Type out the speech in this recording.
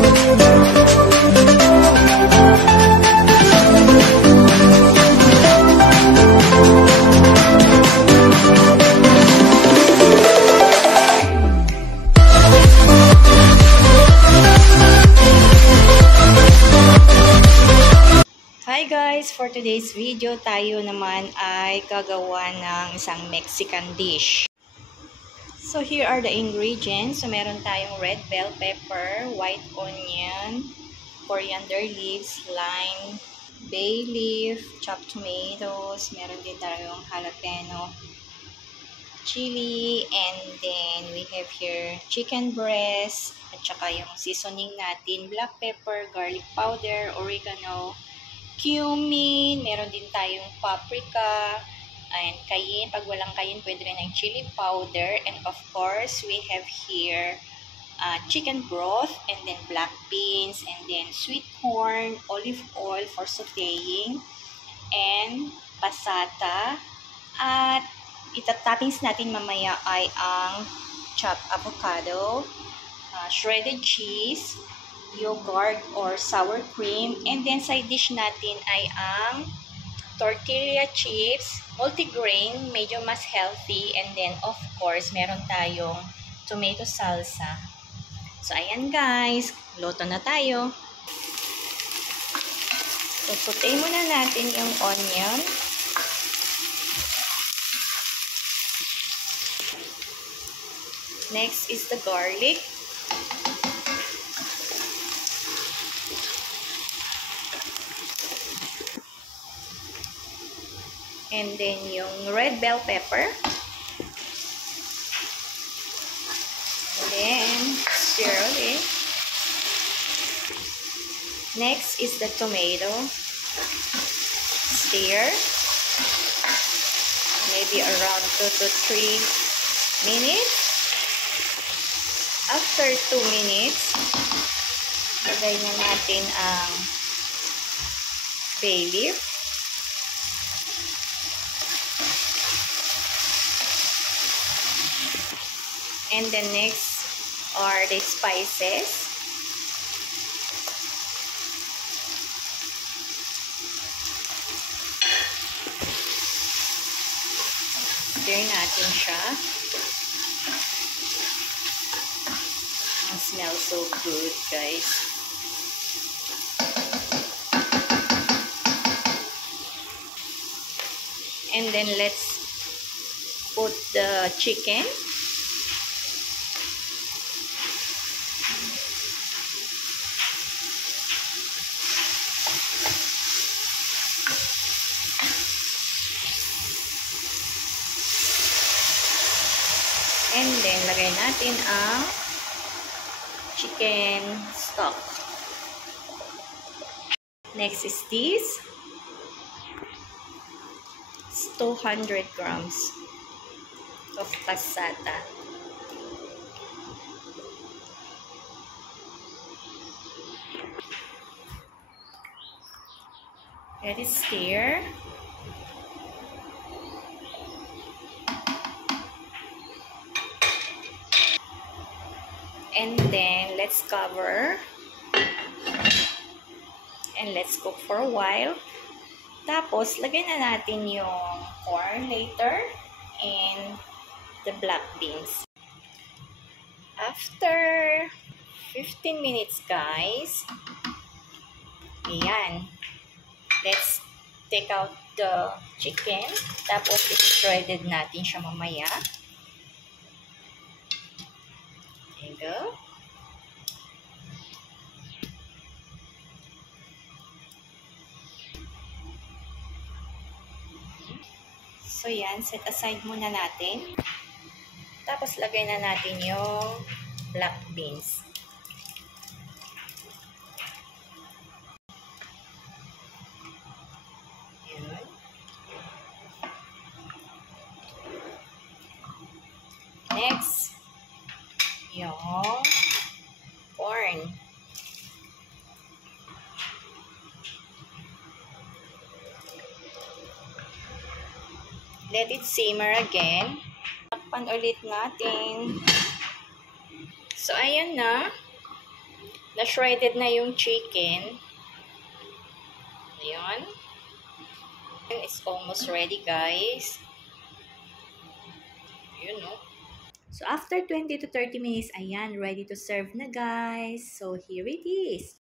Hi guys! For today's video, tayo naman ay gagawa ng isang Mexican dish. So here are the ingredients. So meron tayong red bell pepper, white onion, coriander leaves, lime, bay leaf, chopped tomatoes, meron din tayong jalapeno, chili, and then we have here chicken breast, at saka yung seasoning natin, black pepper, garlic powder, oregano, cumin, meron din tayong paprika, and cayenne. Pag walang cayenne, pwede rin ng chili powder. And of course, we have here chicken broth, and then black beans, and then sweet corn, olive oil for sauteing, and pasata. At itatoppings natin mamaya ay ang chopped avocado, shredded cheese, yogurt or sour cream, and then side dish natin ay ang tortilla chips, multigrain, medyo mas healthy, and then of course meron tayong tomato salsa. So ayan guys, luto na tayo. So saute muna natin yung onion. Next is the garlic. And then yung red bell pepper. And then stir ulit. Next is the tomato. Stir. Maybe around 2 to 3 minutes. After 2 minutes, lagay na natin ang bay leaf. And the next are the spices. Stir natin siya. It smells so good, guys. And then let's put the chicken. And then, lagay natin ang chicken stock. Next is this. It's 200 grams of passata. Let it stir. And then, let's cover. And let's cook for a while. Tapos, lagyan na natin yung corn later. And the black beans. After 15 minutes, guys. Ayan. Let's take out the chicken. Tapos, i-shredded natin siya mamaya. There you go. So yan, set aside muna natin. Tapos lagay na natin yung black beans. Yan. Next, yung corn. Let it simmer again. Takpan ulit natin. So, ayan na. Na-shredded na yung chicken. Ayan. It's almost ready, guys. Yun, no? So, after 20 to 30 minutes, ayan, ready to serve na, guys. So, here it is.